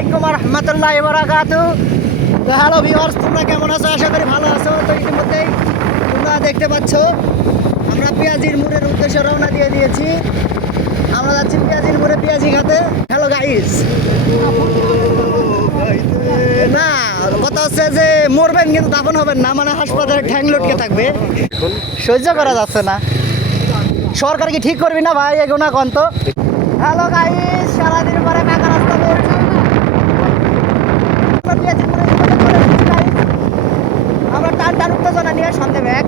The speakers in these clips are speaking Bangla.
আলাইকুম ওয়া রাহমাতুল্লাহি ওয়া বারাকাতুহু। তো হ্যালো ভিউয়ার্স, তোমরা কেমন আছো? আশা করি ভালো আছো। তো ইতিমধ্যেই তোমরা দেখতে পাচ্ছ আমরা পেঁয়াজির মোড়ের উদ্দেশ্যে রওনা দিয়ে দিয়েছি। আমরা যাচ্ছি পেঁয়াজির মোড়ে পেঁয়াজি খেতে। হ্যালো গাইস, না কথা হচ্ছে যে মরবেন কিন্তু দাফন হবেন না, মানে হাসপাতালে ঠ্যাং লটকে থাকবে। সহ্য করা যাচ্ছে না। সরকার কি ঠিক করবি না ভাই এগোনা কন্ত। হ্যালো গাইস, সারাদিন পরে পাকা রাস্তা বেরোচ্ছি। আমরা টান টান উত্তেজনা নিয়ে সন্ধে ব্যাগ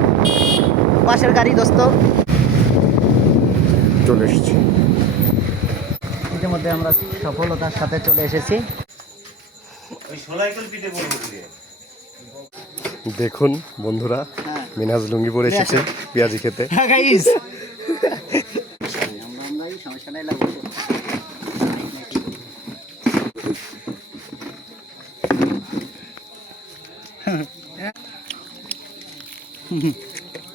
বাসের গাড়ি দোস্ত চলে এসেছি। ইতিমধ্যে আমরা সফলতার সাথে চলে এসেছি। দেখুন বন্ধুরা, মিনাজ লুঙ্গি পরে এসেছে পেঁয়াজি খেতে। হ্যাঁ গাইস, আমরাই সমস্যা নাই লাগবে।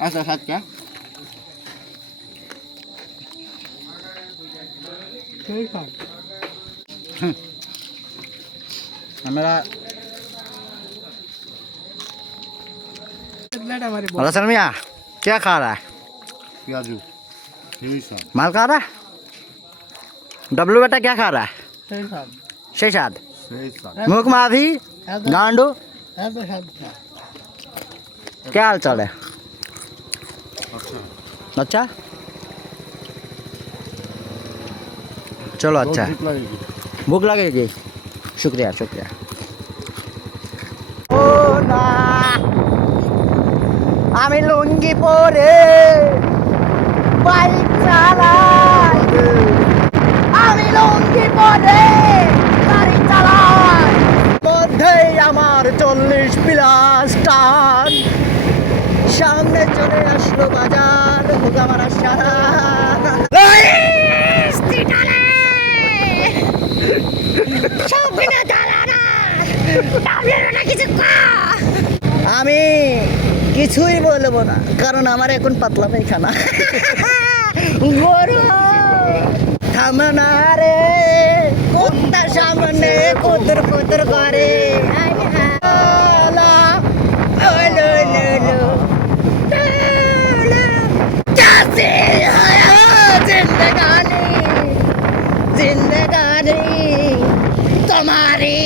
আচ্ছা সাতটা আমরা रसल मियाँ क्या खा रहा है? পেঁয়াজু माल खा रहा है? डब्लू बेटा क्या खा रहा है? शेषाद मुख माधी गांडू, क्या हाल चाल है? अच्छा चलो अच्छा, भूख लगेगी। शुक्रिया शुक्रिया। ओ ना আমি লুঙ্গি পরে বাইক চালাই, আমি লুঙ্গি পরে গাড়ি চালাই, মধ্যেই আমার 40 প্লাস টান। সামনে চলে আসলো বাজার ভোগামারা সারা। আমি কিছুই বলবো না, কারণ আমার এখন পাতলা পায়খানা। গরু থামনা রে, কুত্তা সামনে কুতুর কুতুর করে। জিন্দগানি তোমারি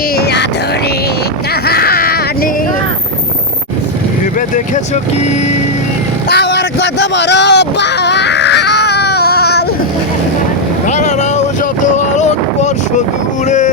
আধুরি কাহানি। ভেবে দেখেছো কি আমার কত বড় বাল, তারারাও যত আলোক বর্ষ দূরে,